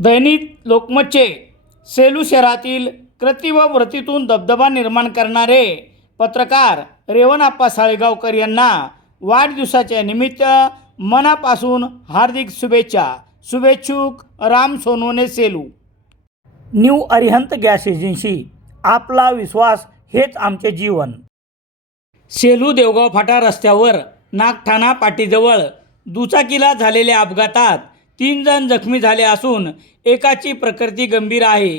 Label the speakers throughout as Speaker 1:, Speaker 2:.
Speaker 1: दैनिक लोकमतचे सेलू शहरातील कृती व व्रतीतून दबदबा निर्माण करणारे पत्रकार रेवणाप्पा साळेगावकर यांना वाढदिवसाच्या निमित्त मनापासून हार्दिक शुभेच्छा. शुभेच्छुक Ram Sonune Selu. New Arihant gas agency. आपला विश्वास हेच आमचे जीवन. सेलू देवगाव फाटा रस्त्यावर नागठाणा पाटीजवळ दुचाकीला झालेल्या अपघातात तीन जण जखमी झाले असून एकाची प्रकृती गंभीर आहे.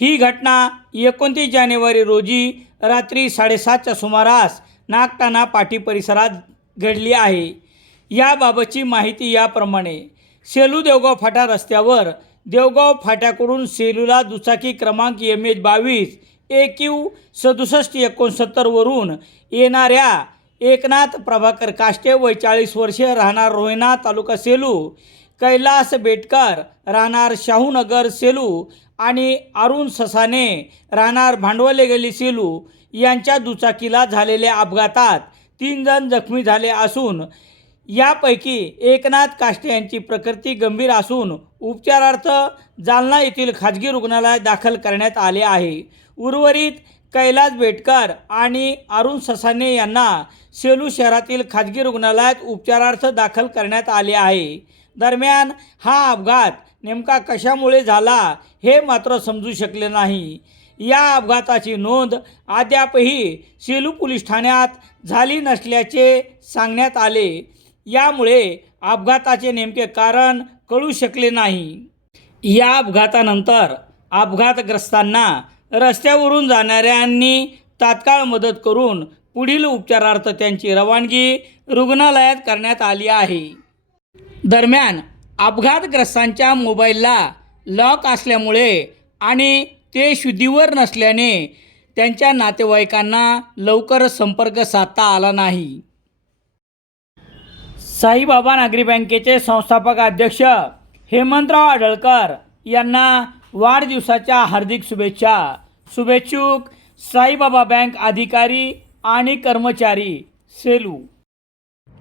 Speaker 1: ही घटना एकोणतीस जानेवारी रोजी रात्री साडेसातच्या सुमारास नागटाणा पाटी परिसरात घडली आहे. याबाबतची माहिती याप्रमाणे सेलू देवगाव फाटा रस्त्यावर देवगाव फाट्याकडून सेलूला दुचाकी क्रमांक एम एच बावीस ए क्यू सदुसष्ट एकोणसत्तरवरून येणाऱ्या एकनाथ प्रभाकर काष्टे वय चाळीस वर्षे राहणार रोहिणा तालुका सेलू कैलास बेटकर राहणार शाहूनगर सेलू आणि अरुण ससाने राहणार भांडवले गली सेलू यांच्या दुचाकीला झालेल्या अपघातात तीन जण जखमी झाले असून यापैकी एकनाथ काष्टे यांची प्रकृती गंभीर असून उपचारार्थ जालना येथील खाजगी रुग्णालयात दाखल करण्यात आले आहे. उर्वरित कैलास बेटकर आणि अरुण ससाने यांना सेलू शहरातील खाजगी रुग्णालयात उपचारार्थ दाखल करण्यात आले आहे. दरम्यान हा अपघात नेमका कशामुळे झाला हे मात्र समजू शकले नाही. या अपघाताची नोंद अद्यापही सेलू पोलीस ठाण्यात झाली नसल्याचे सांगण्यात आले. यामुळे अपघाताचे नेमके कारण कळू शकले नाही. या अपघातानंतर अपघातग्रस्तांना रस्त्यावरून जाणाऱ्यांनी तात्काळ मदत करून पुढील उपचारार्थ त्यांची रवानगी रुग्णालयात करण्यात आली आहे. दरम्यान अपघातग्रस्तांच्या मोबाईलला लॉक असल्यामुळे आणि ते शुद्धीवर नसल्याने त्यांच्या नातेवाईकांना लवकर संपर्क साधता आला नाही. साईबाबा नागरी बँकेचे संस्थापक अध्यक्ष हेमंतराव आडळकर यांना वाढदिवसाच्या हार्दिक शुभेच्छा. शुभेच्छुक साईबाबा बँक अधिकारी आणि कर्मचारी सेलू.